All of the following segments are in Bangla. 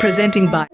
Presenting by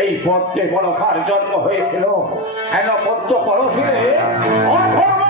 এই পদ্মে বড় কার জন্ম হয়েছিল হেন পদ্ম পরশিরে অধর্ম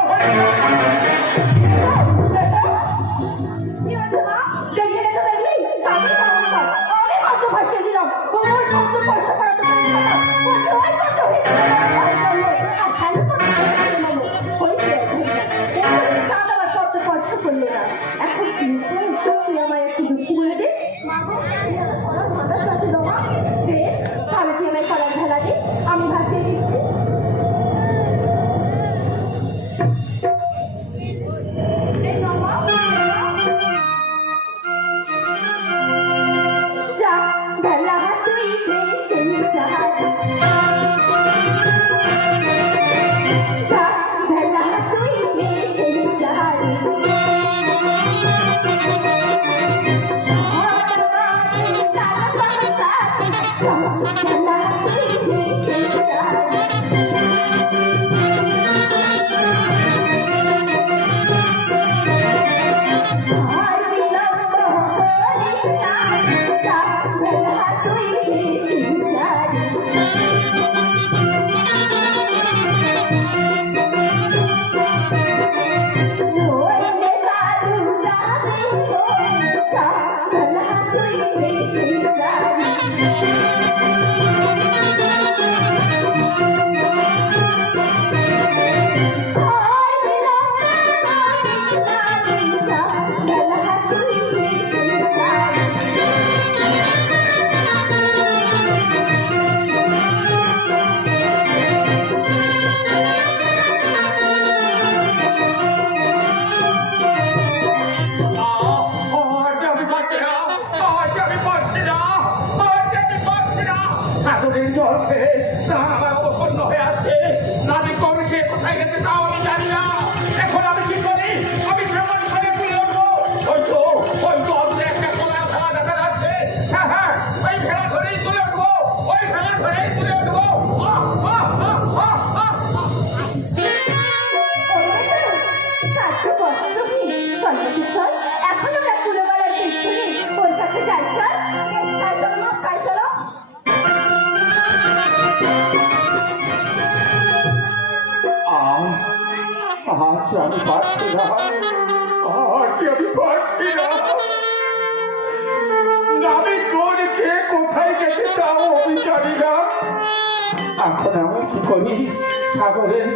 আমি পারছি না, আজ আমি পারছি না। আমি কোন কে কোথায় গেছে তাও আমি জানি না। এখন আমি কি করি? সাগরের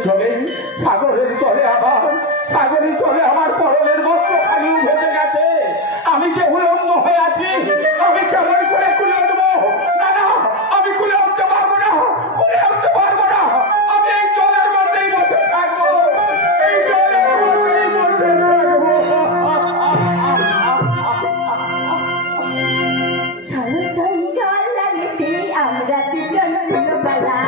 জলে আমার পরনের বস্ত্র খালি উঠে গেছে। আমি যে উলঙ্গ হয়ে আছি, আমি কেমন করে খুলে উঠবো? না না, আমি খুলে উঠতে পারবো না, আমি এই জলের মধ্যেই বসে থাকবো, এই জলের মধ্যেই বসে থাকবো। চলো চল জল লাগতে আমরা দুজন বেলা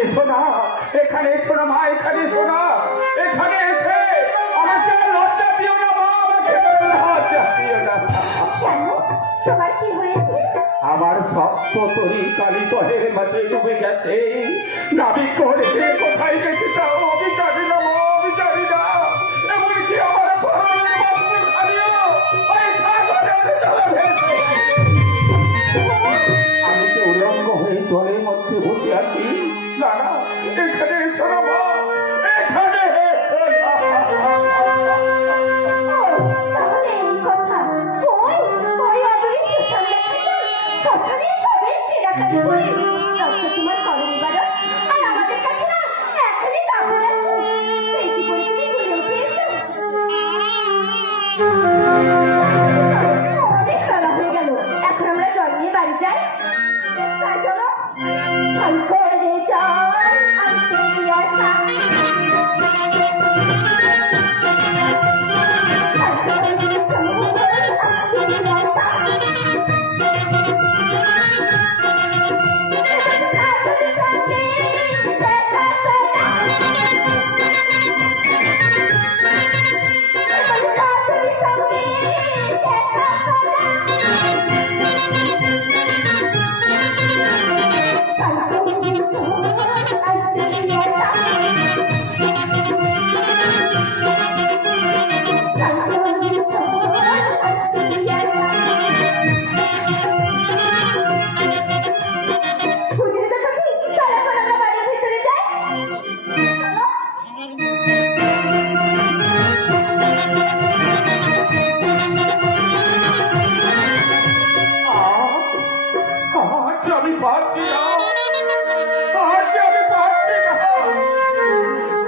এসো না, এখানে এসো না মা, এখানে এসো না, এখানে এসে আমাকে লজ্জা দিও না মা, আমাকে লজ্জা দিও না। তোমার কি হয়েছে? আমার সপ্ত তরি কালী তহের মাঝে ডুবে গেছে। নাবি করে কোথায় গেছে তাও আমি জানি না মা, আমি জানি না। এমনকি আমার পরনের বস্ত্র খালিও ওই সাগরের জলে ভেসে। আমি যে উলঙ্গ হয়ে জলের মধ্যে বসে আছি। না না, এখানে এসো না মা, এখানে এসো না। তাহলে এই কথা ওই অদৃশ্য শ্মশানে সবে চিরাকালি করে লজ্জা তোমার করণী বারণ, আর আমাদের কাছে না এখনই কাপড় আছে, সেই কি করে তুমি ভুলে উঠেছো? অনেক বেলা হয়ে গেল, এখন আমরা জল নিয়ে বাড়ি যাই। তাই চলো, জল করে জল আনতে গিয়েছা।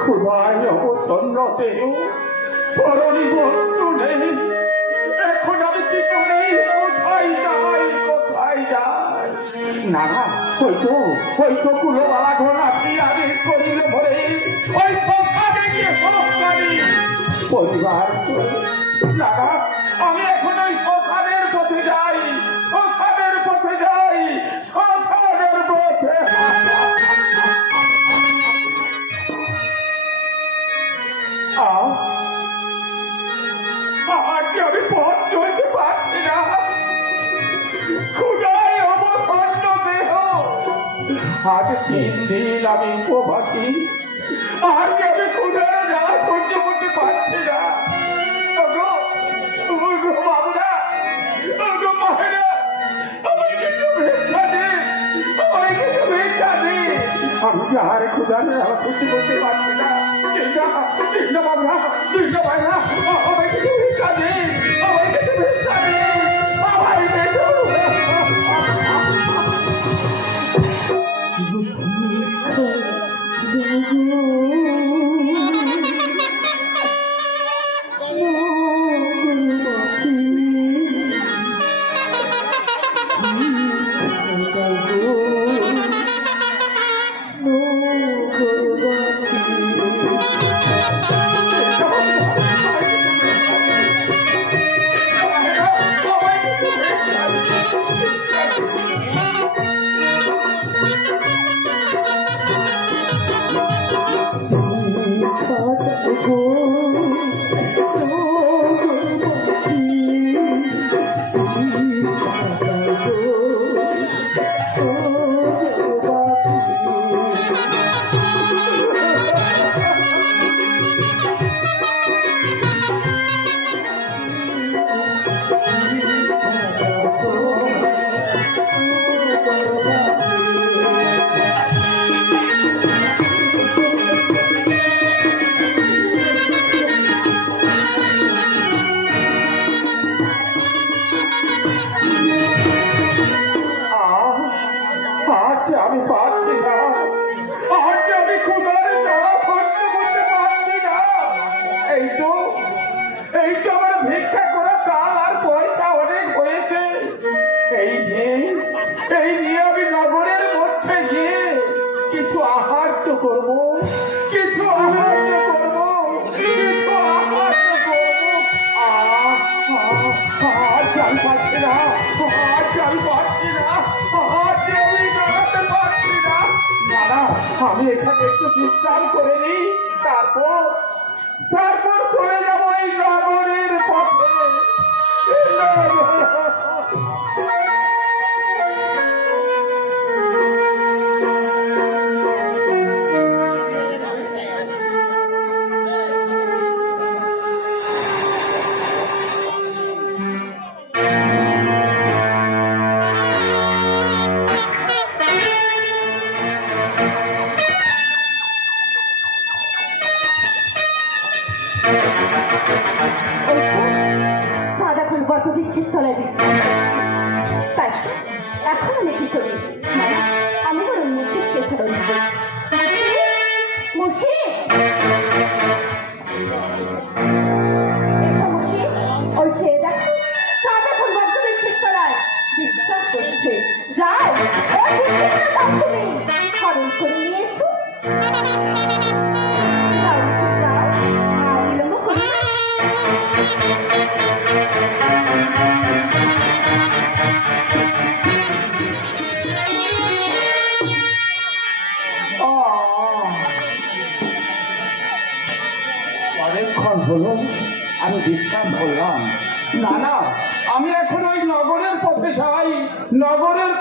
ক্ষুধায় অবসন্ন দেহ, পরনি বস্তু নেই। এখন আমি কি করি? কোথায় যাই? না না, ওই তো কুলোবালা ঘোড়া আগে করিলে ভরে ওই সংসারে গিয়ে সংসারী পরিবার। না না, আমি এখন ওই সংসারের পথে যাই, সংসারের পথে যাই, সংসারের পথে। আজ আমি পথ চলতে পারছি না, ক্ষুধায় অবসন্ন দেহ আজ 3 দিন আমি উপবাসী। আজ আমি ক্ষুধার জ্বালা সহ্য করতে পারছি না। ওগো, ওগো বাবুরা, ওগো মায়েরা, আমায় কিছু ভিক্ষা দিন, আমায় কিছু ভিক্ষা দিন। আমি যে আর ক্ষুধার জ্বালা সহ্য করতে পারছি না। কৃষ্ণ বাবুরা, কৃষ্ণ ভাইরা, আমায় কিছু ভিক্ষা দিন, আমায় কিছু ভিক্ষা দিন, আমায় কিছু। আজ আমি পারছি না, আজ আমি ক্ষুধার জ্বালা সহ্য করতে পারছি না। এই তো আমার ভিক্ষা করা চাল আর পয়সা অনেক হয়েছে। এই নিয়ে আমি নগরের মধ্যে গিয়ে কিছু আহার্য করবো, কিছু আহার্য করবো, কিছু আহার্য করবো। আজ আমি পারছি না, আজ আমি পারছি না, আজ আমি দাঁড়াতে পারছি না। দাদা, আমি এখানে একটু বিশ্রাম করে নিই, তারপর চলে যাবো এই নগরের পথে। সাদা ফুল গল্প বিচ্ছিন্ন চলে দিচ্ছে। তাই এখন আমি কি করি? আমি বরং মুশিদকে ছেড়ে দিব। মুশিদ, এসো মুশিদ। ওই চেয়ে দেখো, সাদা ফুল গল্প বিচ্ছিন্ন চলায় বিশ্বাস করছে। যাও, ওই বিচ্ছিন্ন যাও, তুমি হরণ করে নিয়ে এসো। যাও মুশিদ, যাও, আর বিলম্ব করো না। অনেকক্ষণ হলো আমি বিশ্রাম করলাম। না, আমি এখন ওই নগরের পথে যাই। নগরের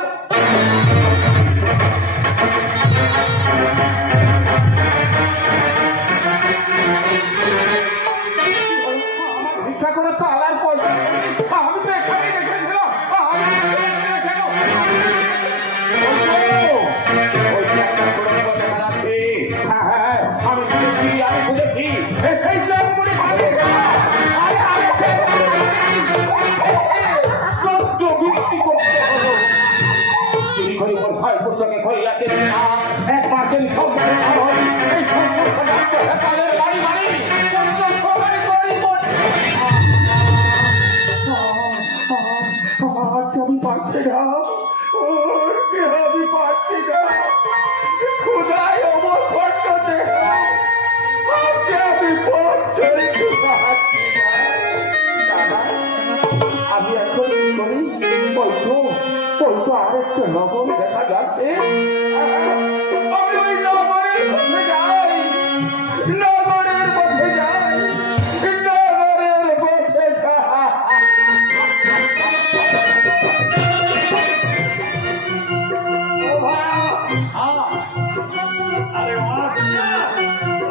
ভিক্ষা করে চালার পয়সা আমি তো এখানে রেখেছিলাম। হ্যাঁ, আমি বুঝেছি সেই জন্মনি একমাত্র আমি পাচ্ছি না, আমি পাচ্ছি না। ক্ষুধায় অবসর দেহ আমি পথ চলে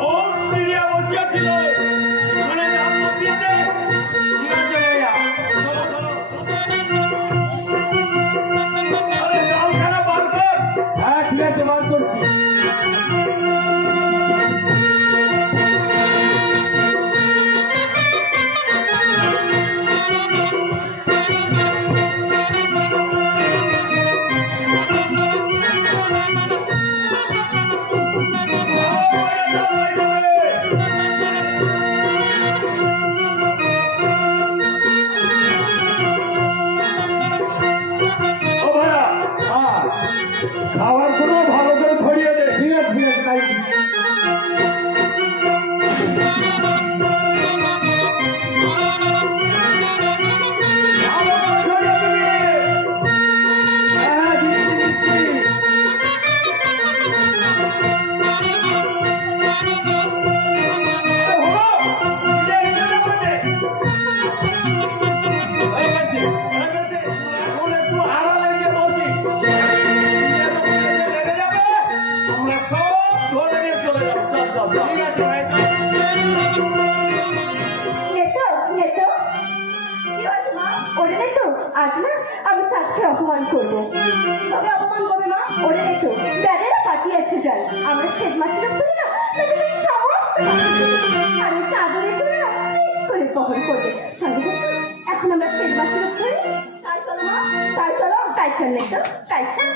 ও চিড়িয়া বসিয়াছিল শুনে জাল পাতিয়েছে। ঠিক আছে ভাইয়া। চলো, চলো। আরে জালখানা বার কর। হ্যাঁ ঠিক আছে, বার করছি। ও ভাইয়া, হ্যাঁ খাবার কোনো ভালো করে ছড়িয়ে দে। ঠিক আছে, ঠিক আছে, তাই। ভালো করে ছড়িয়ে দিবি। হ্যাঁ দিচ্ছি, দিচ্ছি। এখন একটু আড়ালে গিয়ে বসি। লেগে যাবে, আমরা সব ধরে নিয়ে চলে যাবো। চল, চল, চল। ঠিক আছে ভাই, চল। নেতো নেতো কি হয়েছে মা? ওরে নেতো আজ না আমি চাঁদকে অপমান করবো। তবে অপমান করবে মা? ওরে নেতো ব্যাগেরা পাঠিয়েছে যাই আমরা শেষ মাসের করি না তাদের সমস্ত আর ওই চাদরে ছিল না বেশ করে বহন করবে। চল দেখেছো এখন আমরা শেষ মাসের করি। তাই চলো মা, তাই চলো, তাই চল নেতো, তাই চল।